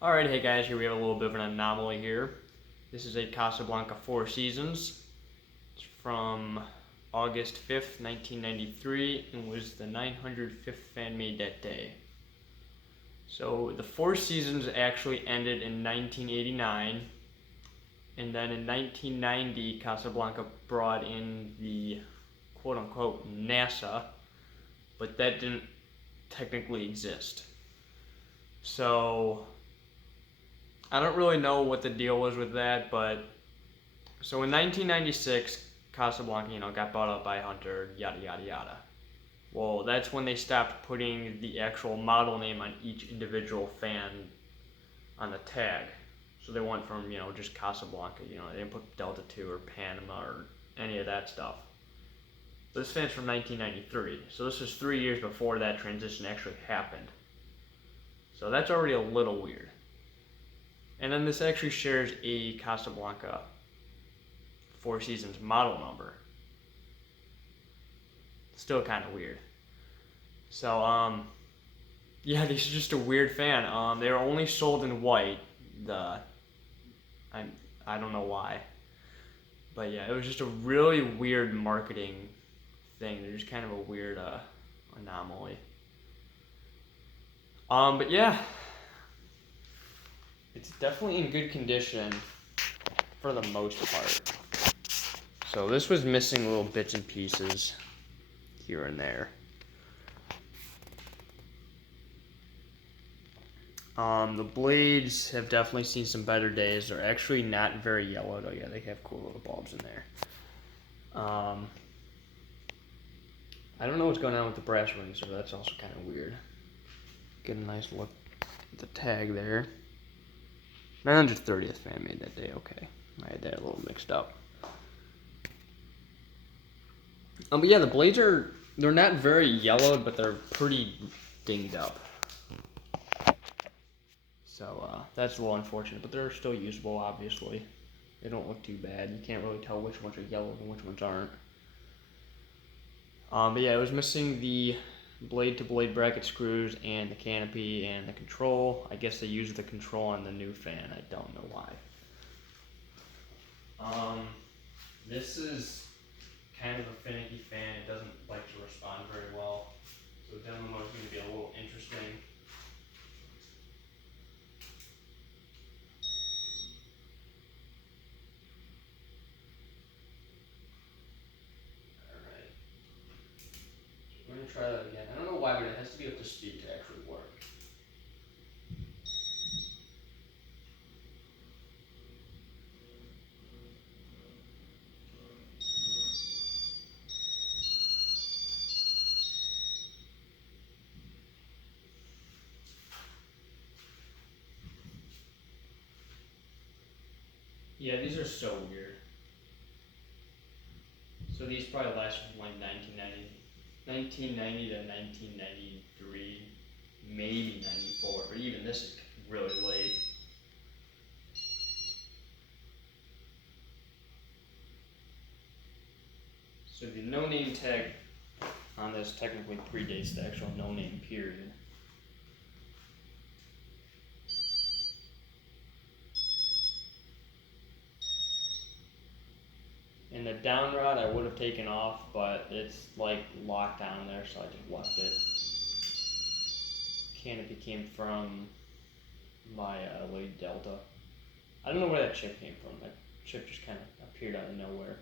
Alright, hey guys, here we have a little bit of an anomaly here. This is a Casablanca Four Seasons. It's from August 5th, 1993, and was the 905th fan made that day. So the Four Seasons actually ended in 1989, and then in 1990, Casablanca brought in the quote-unquote NASA, but that didn't technically exist. So I don't really know what the deal was with that, but so in 1996, Casablanca, got bought up by Hunter, yada yada yada. Well, that's when they stopped putting the actual model name on each individual fan on the tag. So they went from, just Casablanca, they didn't put Delta 2 or Panama or any of that stuff. This fan's from 1993, so this is 3 years before that transition actually happened. So that's already a little weird. And then this actually shares a Casablanca Four Seasons model number. Still kind of weird. So, yeah, this is just a weird fan. They were only sold in white. I don't know why. But yeah, it was just a really weird marketing thing. They're just kind of a weird anomaly. But yeah, it's definitely in good condition for the most part. So this was missing little bits and pieces here and there. The blades have definitely seen some better days. They're actually not very yellowed. Oh yeah, they have cool little bulbs in there. I don't know what's going on with the brass rings, so that's also kind of weird. Get a nice look at the tag there. 930th fan made that day. Okay, I had that a little mixed up. But yeah, the blades they're not very yellowed, but they're pretty dinged up. So that's a little unfortunate, but they're still usable, obviously. They don't look too bad. You can't really tell which ones are yellow and which ones aren't. But yeah, it was missing the blade-to-blade bracket screws and the canopy and the control. I guess they used the control on the new fan. I don't know why. This is kind of a finicky fan. It doesn't like to respond very well. So demo mode is going to be a little interesting. Alright. I'm going to try that again. I don't know why, but it has to be up to speed to actually work. Yeah, these are so weird. So these probably lasted from like 1990 to 1993, maybe 94, but even this is really late. So the no-name tag on this technically predates the actual no-name period. And the down rod I would have taken off, but it's like locked down there, so I just left it. Canopy came from my Lady Delta. I don't know where that chip came from. That chip just kind of appeared out of nowhere.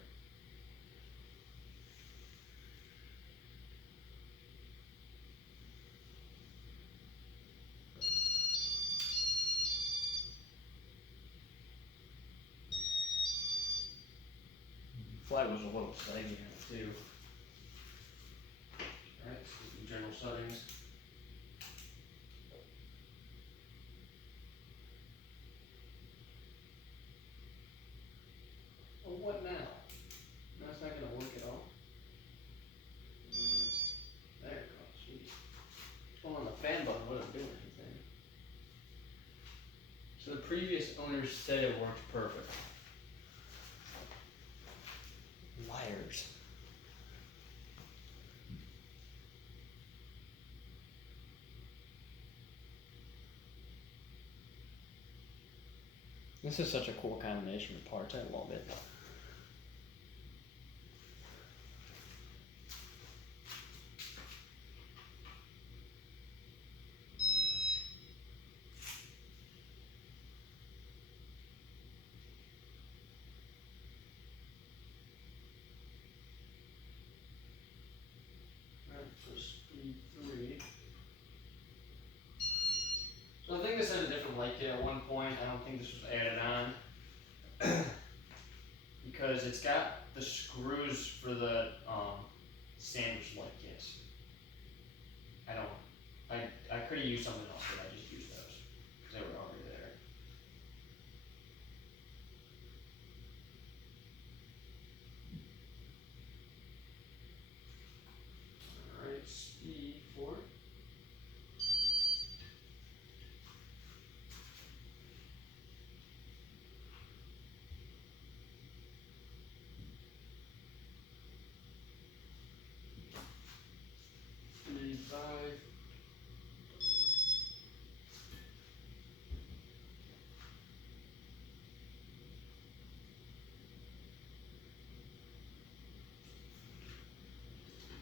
Flag was a little saggy on it too. Alright, so general settings. Well, what now? Now it's not going to work at all. There it goes. Jeez. What's going on the fan button? Wasn't doing anything. So the previous owners said it worked perfect. Liars. This is such a cool combination of parts. I love it. Alright, so speed 3. So I think this had a different light kit at one point. I don't think this was added on. Because it's got the screws for the sandwich light kits. I could have used something else, but I just used those because they were already there. Alright, speed 4. Speed 5.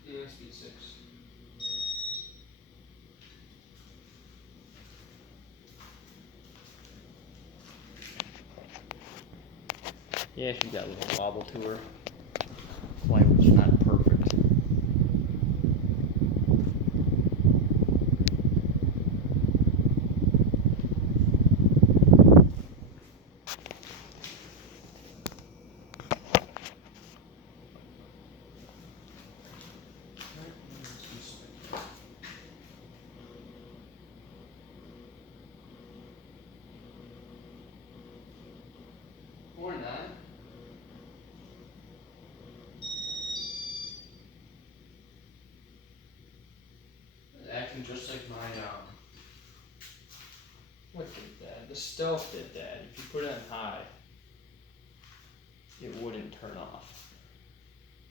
And speed 6. Yeah, she's got a little wobble to her. Plywood's not perfect. Or not. It's acting just like my what did that? The stealth did that. If you put it on high, it wouldn't turn off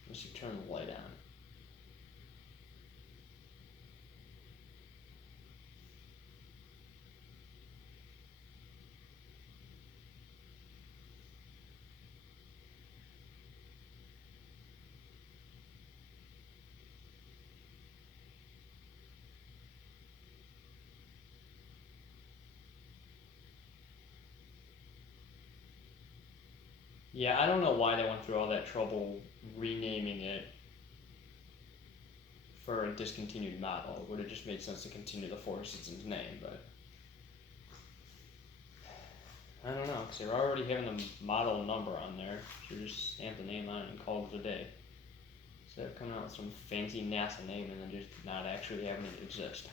unless you turn the light on. Yeah, I don't know why they went through all that trouble renaming it for a discontinued model. It would have just made sense to continue the Four Seasons name, but I don't know, because they're already having the model number on there. Should just stamp the name on it and call it a day. Instead of coming out with some fancy NASA name and then just not actually having it exist.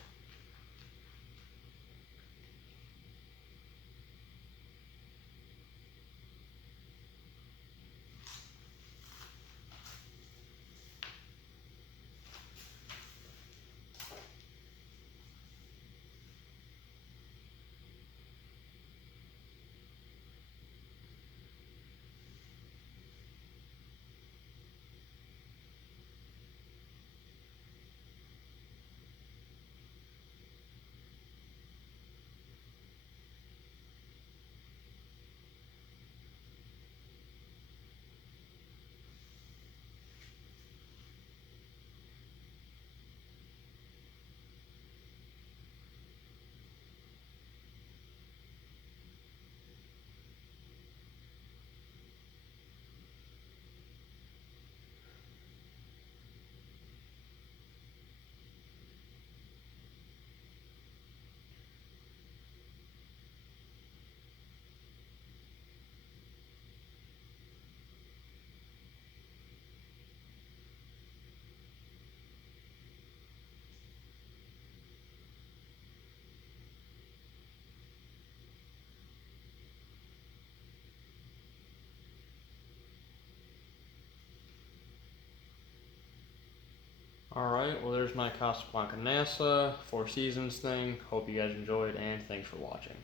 Alright, well there's my Casablanca NASA Four Seasons thing. Hope you guys enjoyed and thanks for watching.